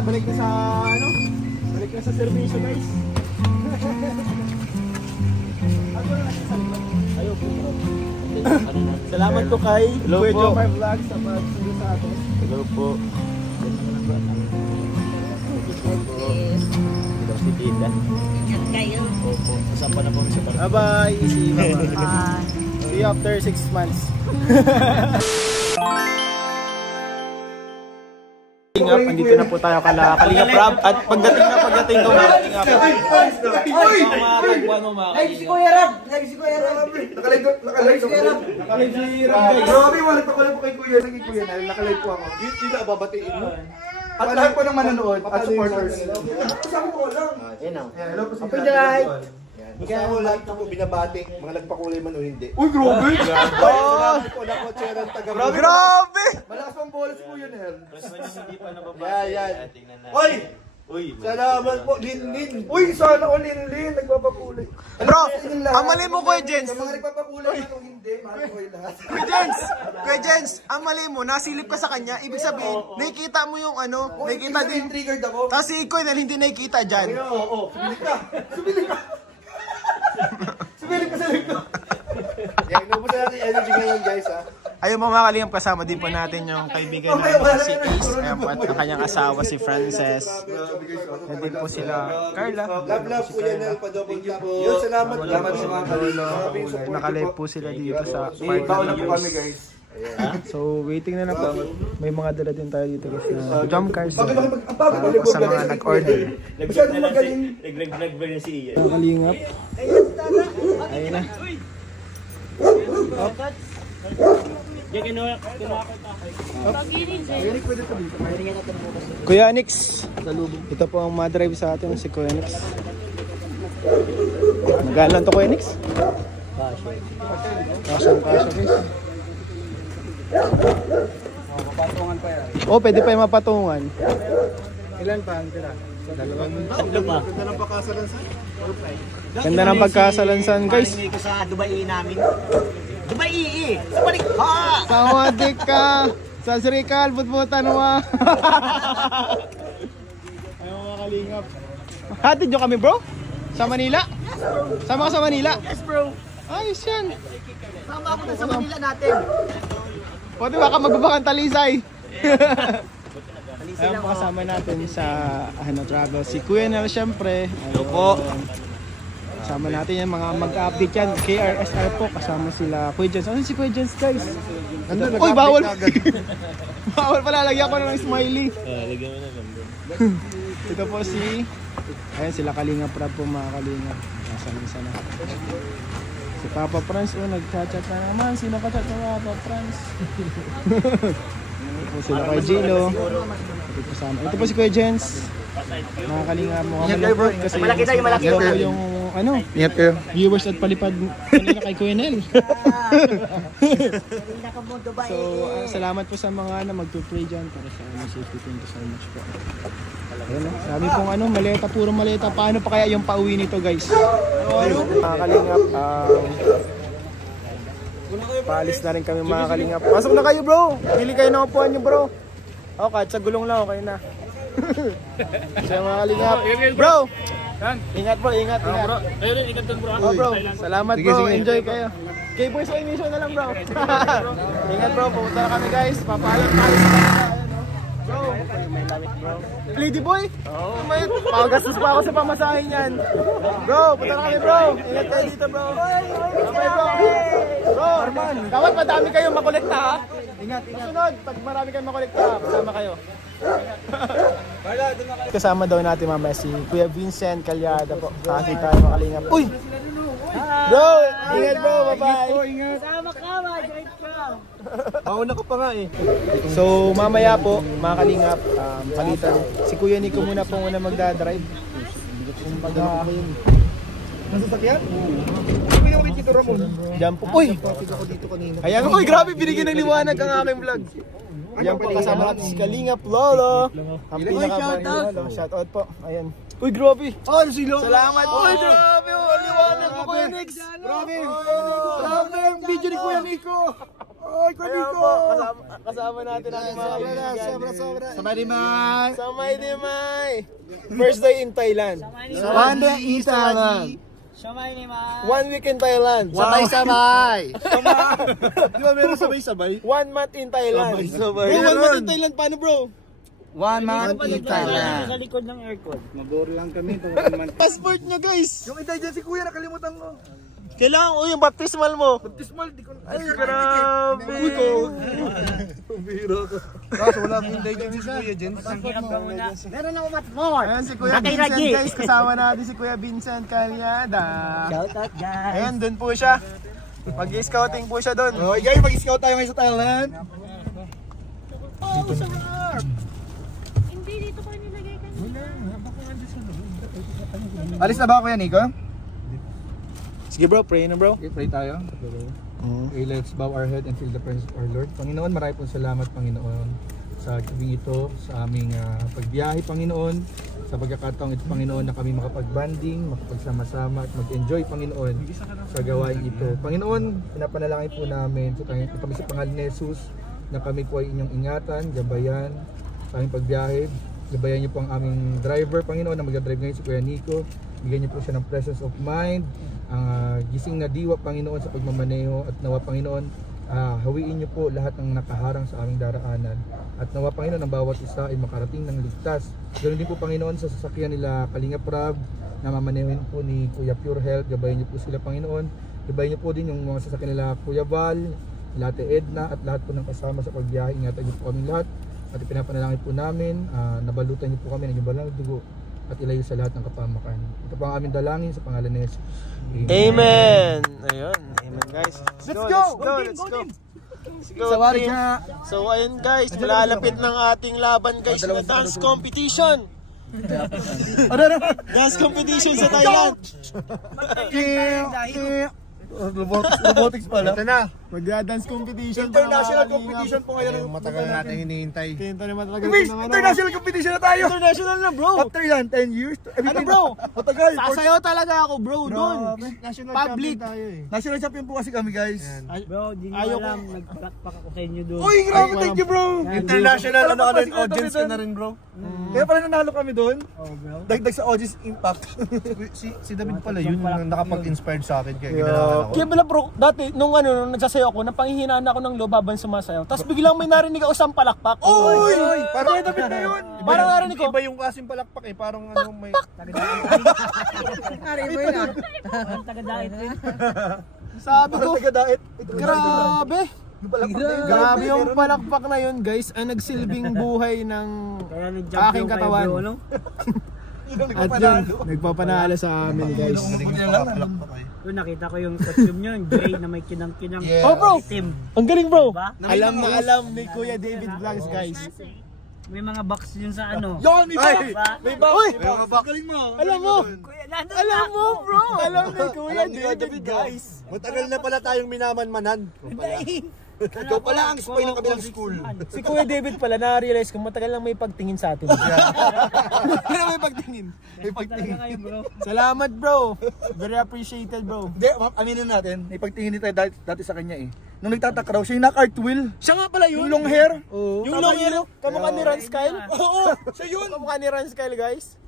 balik na sa ano? Balik na sa servisyo guys. Ayaw po. Salamat po kay Kuya Jomar Vlog sa pagsundo sa atin. Hello po. Si Tita. Ingat kayo. Opo. Saan pa na po sa barko? Bye-bye. See you after 6 months. Andito na po tayo kala Kalinga Prab at pagdating ko na Kalinga Prab. Live si Kuya Rab! Live si Kuya Rab! Nakalive si Rab. Grabe, wala pa ko lang po kay Kuya. Naging Kuya na, nakalive po ako. Yun na, babatiin mo. At lahat po ng manonood at supporters. Sabi ko lang. Hello po sa lahat. Kaya mo lahat po binabati, mga nagpakulay man o hindi. Uy, grabe! Salamat po na Coachera ng taga. Grabe! Malakas pang bolas po yun, Her. Hindi pa nababati. Yan. Hoy! Salamat po, Lin-Lin. Uy, sana ko Lin-Lin, nagpapakulay. Bro, ang mali mo Kuya Jens. Sa mga nagpapakulay man o hindi, mahal ko yung lahat. Kuya Jens, ang mali mo, nasilip ka sa kanya, ibig sabihin, nakikita mo yung ano, nakikita din. Triggered ako. Tapos si Ikoy na hindi nakikita dyan. Oo, Sumilik ka sa likod. Yan, inubos na natin energy ngayon guys ha. Ayun mga kalingap, kasama din po natin yung kaibigan natin si Ace. Ayan po, at ang kanyang asawa si Frances. Yan din po sila Carla. Love po yan na pa-double tap. Yun, salamat sa mga kalino. Nakalive po sila dito sa Baon na po kami guys. So waiting na po. May mga dala din tayo dito guys na jump cars. Ang Sa mga nag-order. Masyadong magaling. Nag-vlog ba yun si Ian? Mga kalingap. Ayun na. Kuya Nix, ito po ang madrive sa atin si Kuya Nix. Magalan to Kuya Nix? Kasya guys. Papatungan pa yan. Oh, pwede pa yung mapatungan. Ilan pa? Dalawang. Ganda ng pagkasalansan. Ganda ng pagkasalansan guys. Parinig ko sa Dubai namin. Dubai! Sa balik! Ha! Sawadik ka! Sa Srikal, butbutan mo. Ayaw mga kalingap. Hatid nyo kami bro? Sa Manila? Sama ka sa Manila? Yes bro! Ayos yan. Sama ako na sa Manila natin. Pwede baka magbabakan talisay. Talisay Ayun lang po kasama natin sa travel. Si Kuya Nel syempre. Hello po. Kasama natin yung mga mag-update yan. KRSR po. Kasama sila Kuya Jens. Ano si Kuya Jens guys? Uy, bawal. Bawal pala. Lagyan ko na ng smiley. Lagyan mo na lang. Ito po si... Ayan sila Kalinga Prab po mga Kalinga. Nasa na. Si Papa Franz, nag-chat na naman. Sino ka chat na Papa Franz? Ito po sila kay Gino. Ito po si Kuya Jens. Mga Kalinga mo. Kasi malaki na yung malaki na. Yung ano, viewers at palipad kanina kay Kuya Nel. So, salamat po sa mga mag-pray dyan para sa safety. Thank you so much po. Ayan, sabi pong maleta, puro maleta. Paano pa kaya yung pauwi nito guys? Mga Kalingap, paalis na rin kami mga Kalingap. Pasok na kayo bro! Pili kayo ng upuan nyo bro. O, kahit sa gulong lang, okay na. So mga Kalingap, bro! Ingat bro, ingat. Ayun, ingat doon bro. Oh bro, salamat bro, enjoy kayo. K-Boys sa emission na lang bro. Ingat bro, pupunta na kami guys. Papalit tayo. Bro, may lamit bro. Lady boy? Oo. May pagagastos pa ako sa pamasahin yan. Bro, punta na kami bro. Ingat kayo dito bro. Bye bro. Bro, dapat madami kayong makolekta ha. Ingat. Sunod, pag marami kayong makolekta, kasama kayo. Kasama daw natin mamaya si Kuya Vincent Calyada po. Kasi tayo makalingap. Uy! Bro, ingat bro, bye-bye. Sama ka, mag-ride ka. Mauna ka pa nga eh. So mamaya po, mga kalingap, palitan. Si Kuya Nico muna po magdadrive. Kumbaga, Nasasakyan? Hindi ko yung Tito Ramon. Diyan po. Uy! Ayan, uy, grabe, binigyan ng liwanag ang aking vlog. Yan po, kasama natin si Kalingap Lolo. Ang pinaka-Lolo. Shoutout po. Ayan. Uy, grabe. Oh, Lucilo. Salamat po. Uy, grabe. Ang liwanag mo, Kuya Nix. Grabe. Grabe ang video ni Kuya Nico. Ay, Kuya Nico. Kasama natin ang mga kaibigan. Sobra. Samay Dimay. First day in Thailand. One day in Thailand. 1 week in Thailand. Sabay-sabay. Di ba meron sabay-sabay? 1 month in Thailand. Sabay-sabay. Bro, 1 month in Thailand, paano bro? 1 month in Thailand. Sa likod ng aircon. Passport nyo guys. Yung intay si Kuya, nakalimutan ko. Kailangan ko yung baptismal mo. Baptismal, di ko na. Ay, grabe. Biro ko. Kaso wala akong intay dyan si Kuya Jens. Meron ako matmore. Ayan si Kuya Vincent guys. Kasama natin si Kuya Vincent Calyada. Shout out guys. Ayan, dun po siya. Mag-scouting po siya dun. Okay guys, mag-scout tayo ngayon sa Thailand. Oh, sarap! Hindi, dito ko nilagay kanina. Alis na ba ako yan, Nico? Sige bro, pray na bro. Okay, pray tayo. Okay, let's bow our head and feel the presence of our Lord. Panginoon, marami pong salamat, Panginoon, sa gabing ito, sa aming pagbiyahe, Panginoon, sa pagkakataong ito, Panginoon, na kami makapag-banding, makapagsama-sama at mag-enjoy, Panginoon, sa gawain ito. Panginoon, pinapanalangin po namin kami sa pangalan ni Jesus, na kami po ay inyong ingatan, gabayan, sa aming pagbiyahe. Gabayan niyo po ang aming driver, Panginoon, na mag-drive ngayon si Kuya Nico. Bigyan niyo po siya ng presence of mind, ang gising na diwa, Panginoon, sa pagmamaneho, at nawa, Panginoon, hawiin niyo po lahat ng nakaharang sa aming daraanan, at nawa, Panginoon, ang bawat isa ay makarating ng ligtas. Ganoon din po, Panginoon, sa sasakyan nila Kalinga Prab, na mamanehoin po ni Kuya Pure Health. Gabayan niyo po sila, Panginoon. Gabayan niyo po din yung mga sasakyan nila Kuya Val, Late Edna, at lahat po ng kasama sa pagbiyahe. Ingatan niyo po kami lahat, at ipinapanalangin po namin, nabalutan niyo po kami ng inyong banal na dugo, at ilayo sa lahat ng kapamakan. Ito po ang aming dalangin sa pangalan ni Jesus. Amen. Ayun, amen guys. Let's go! Let's go. Sawari ka! So ayun guys, malalapit ng ating laban guys na dance competition. Dance competition sa Thailand. Robotics pala. Ito na, magda-dance competition. International competition po ngayon. Matagal natin hinihintay. International competition na tayo! International na bro. After yan, 10 years. Ano bro? Matagal. Sasayaw talaga ako bro doon. National Public. champion tayo eh. National champion po kasi kami guys. Bro, di nyo alam, nag-backpack ako sa inyo doon. Uy, grabe, thank you bro. International Ano ka rin, audience ka na rin bro. Kaya pala nanalo kami doon. Oh bro. Dagdag sa audience impact. Si David pala yun yung nakapag-inspired sa akin kaya ginagawa ko. Kaya pala bro, dati nung nagsasayaw ako, napanghihinaan ako ng loob habang sumasayaw. Tapos biglang may narinig ako isang palakpak. Uy! Parang David na yun. Parang narinig ko. Iba yung kasing palakpak eh, parang ano may... Ang taga-diet rin. Sabi ko, Taga-diet. grabe. Grabe yung palakpak na yun guys. Ang nagsilbing buhay ng Kaya nag-jump aking yung kayo katawan. bro, no? At yun, nagpapanalo sa amin guys. Doon nakita ko yung costume nyo, yung gray na may kinang-kinang. Oh bro, Itim. ang galing bro. Diba? Alam na alam ni Kuya David Vlogs guys. May mga box yun sa ano. Yon, may box! May box. Uy, Galing mo. alam mo. Kuya, nandun Alam na mo ako. bro. Alam ni Kuya David guys. Matagal na pala tayong minaman-manan. Ikaw pala ang spy ng kabilang school. Si Kuya David pala na-realize ko matagal lang may pagtingin sa atin. Pero may pagtingin. May pagtingin. Kayo bro. Salamat bro. Very appreciated bro. Hindi, aminin natin. May pagtingin din tayo dati sa kanya eh. Nung nagtataka raw, siya yung naka-cartwheel. Siya nga pala yun. Yung long hair. Yung long hair. Kamukha ni Ron Skyle. Oo, siya yun. Kamukha ni Ron Skyle guys.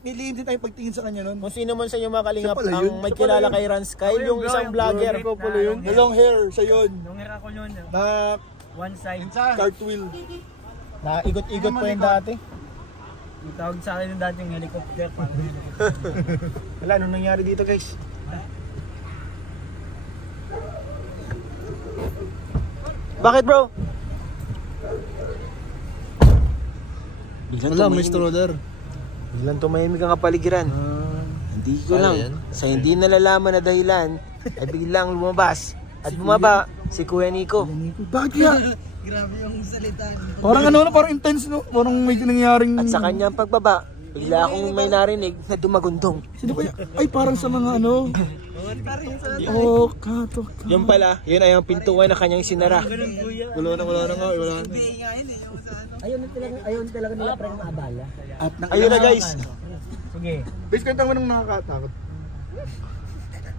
Nilihim din tayo pagtingin sa kanya nun. Kung sino man sa inyo mga kalingap Siya pala yun. ang may Siya pala kilala yun. kay Ron Skyle, yung isang vlogger. Ikaw pala yun. Yung long hair, siya yun. Nung hira ko yun, Na one side. cartwheel. Naikot-ikot pa yung dati. Yung tawag sa akin yung dating helicopter. Wala, anong nangyari dito guys? Bakit bro? Wala, may stroller. Biglang tumahimik ang kapaligiran. Hindi ko lang. Sa hindi nalalaman na dahilan, ay biglang lumabas. At bumaba si Kuya Nico. Bakit kaya? Grabe yung salita. Parang ano, parang intense no? Parang may nangyaring... At sa kanyang pagbaba, bigla akong may narinig na dumagundong. Sino ba yan? Ay, parang sa mga ano... Oh, kato. Yung pala, yun ay ang pintuan na kanyang sinara. Wala na nga. Wala na. Ayun talaga nila parang maabala. At Ayun na guys. Sige. Base kanta mo nung nakakatakot.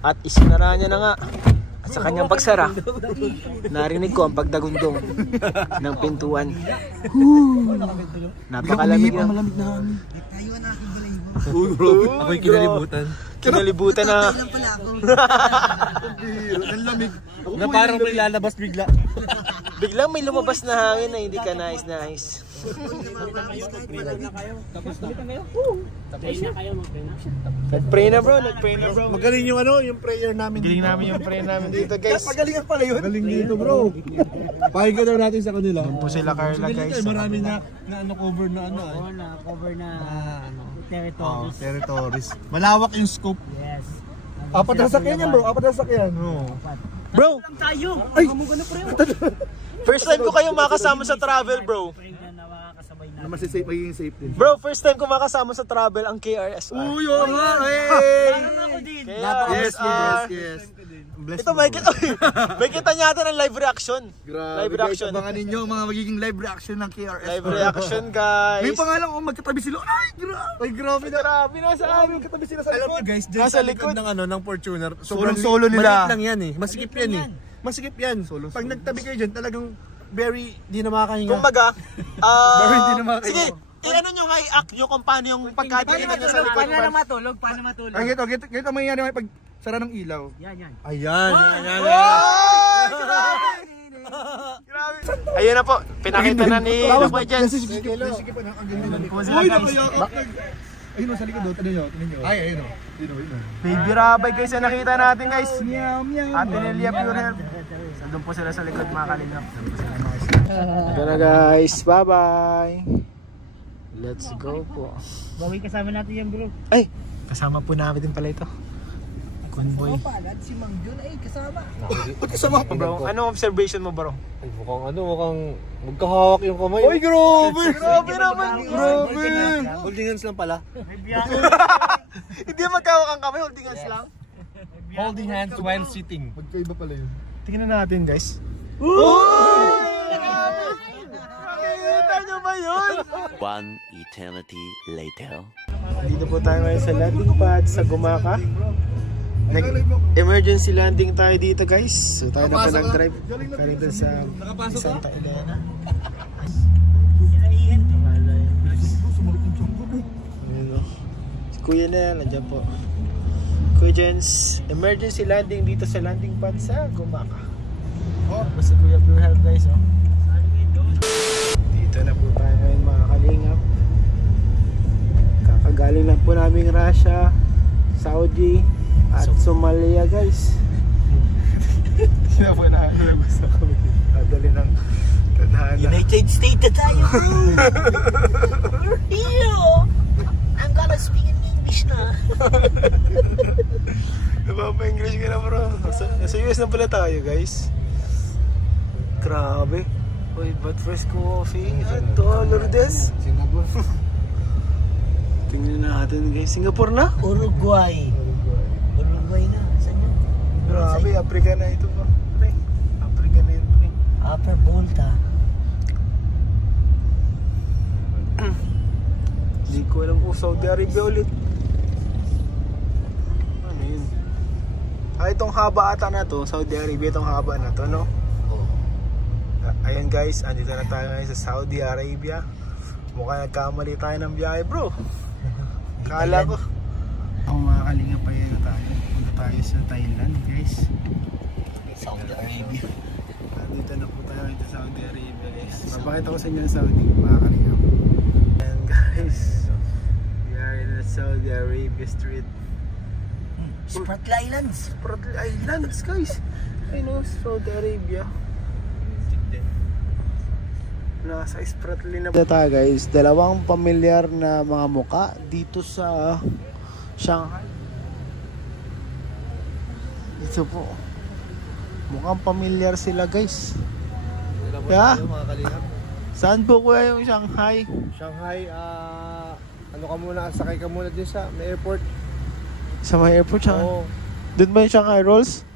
At isinara niya na nga. At Sa kanyang pagsara, narinig ko ang pagdagundong ng pintuan. Napakalamig na. Ako'y kinalibutan. Kinalibutan na. Ang lamig. Na parang may lalabas bigla. Biglang may lumabas na hangin na hindi ka nice. Nag-pray na bro. Magaling yung yung prayer namin. Galing namin yung prayer namin dito guys. Pagalingan pala yun. Galing dito bro. Pakinggan daw natin sa kanila. Doon po sila Carla guys. Marami na cover na Cover na territories. territories. Malawak yung scope. Yes. Apat na sakyan yan bro, apat na sakyan. Bro, Tayo! Ay! Mamugano pre! first time ko kayo makasama sa travel bro. Na makakasabay na. Na masisafe, magiging safe din. Bro, first time ko makasama sa travel ang KRSR. Uy, oo nga, Ako din! Yes. Ito may kita niya ng live reaction. Live reaction. Abangan ninyo mga magiging live reaction ng KRS. Live reaction guys. May pangalan ko magkatabi sila. Ay, grabe na. Grabe nasa amin. Magkatabi sila sa Alam likod. mo guys, dyan Nasa sa likod likod. ng Fortuner. Solo nila. Maliit lang yan eh. Masikip yan eh. Masikip yan. Pag nagtabi kayo dyan, talagang very di na makakahinga. Kumbaga, Hindi na makakahinga. sige, i-ano nyo nga i-act nyo kung paano yung pagkatikin nyo sa likod. Paano na matulog? Paano matulog? Ay, ganito ang mangyayari pag sara ng ilaw. Yan. Ayan. Grabe. Ayun na po, pinakita na ni Lokoy Jens. Sige pa na. Uy, napayakap. Ayun sa likod. Tignan nyo. Ay, ayun. Baby Rabay guys ang nakita natin guys. Ate Nelia Pure Health. Doon po sila sa likod mga kalingap. Ito na guys, bye bye. Let's go po. Bawi kasama natin yan bro. Ay, kasama po namin din pala ito. Convoy. Si Mang Jun ay kasama. Ba't kasama pa Bro, anong observation mo bro? Mukhang magkahawak yung kamay. Uy, grabe! Grabe naman. Grabe! Holding hands lang pala. Hindi magkawak ang kamay, holding hands lang. Holding hands while sitting. Magkaiba pala yun. Tingnan natin guys. Nakikita nyo ba yun? One eternity later. Dito po tayo ngayon sa landing pad sa Gumaka. Emergency landing tayo dito guys. So tayo na pa nag-drive. Kaya dito sa Santa Elena. Si Kuya na, nandiyan po. Kuya Jens, emergency landing dito sa landing pad sa Gumaka. Tapos si Kuya Pure Health guys. Dito na po tayo ngayon mga kalingap. Kakagaling lang po namin Russia, Saudi at Somalia guys. Sino po na gusto ko dadali ng tadhana. United States na tayo bro! We're here! I'm gonna speak in English na. Napapa-English ka na bro. Nasa US na pala tayo guys. Grabe. Uy, but first coffee $1 des. Singapore. Tingnan natin guys. Singapore na? Uruguay na. Saan yun? Grabe, Africa na ito ba? Pre, Africa na yun pre. Upper Volta. Hindi ko alam kung Saudi Arabia ulit. Ano yun? Itong haba ata na to, Saudi Arabia itong haba na to, no? Ayan guys, andito na tayo ngayon sa Saudi Arabia. Mukhang nagkamali tayo ng biyahe bro. Kala ko. Ako mga kalinga pa yun na tayo. Punta tayo sa Thailand guys. Saudi Arabia. Andito na po tayo sa Saudi Arabia guys. Mapakita ko sa inyo ang Saudi mga kalinga. And guys, we are in the Saudi Arabia street. Spratly Islands. Spratly Islands guys. I know, Saudi Arabia. Nasa Spratly na tayo guys. Dalawang pamilyar na mga muka dito sa Shanghai. Dito po. Mukhang pamilyar sila guys. Yeah? Saan po kuya yung Shanghai? Shanghai, ano ka muna, sakay ka muna din sa may airport. Sa may airport siya? Oo. Doon ba yung Shanghai Rolls?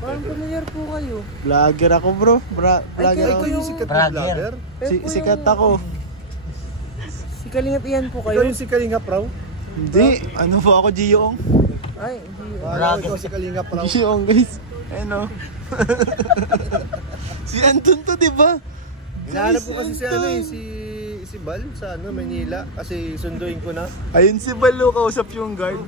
Parang familiar po kayo. Vlogger ako bro. Vlogger ako. Yung sikat na vlogger? Sikat ako. Si Kalingap iyan po kayo? Ikaw yung si Kalingap raw? Hindi. Ano po ako, Gioong? Ay, hindi. Wala ko si Kalinga Prao. Yung guys. Ayun o. Si Anton to, di ba? Hinahanap ko kasi si ano eh, si Bal sa ano, Manila. Kasi sunduin ko na. Ayun si Balo, kausap yung guard.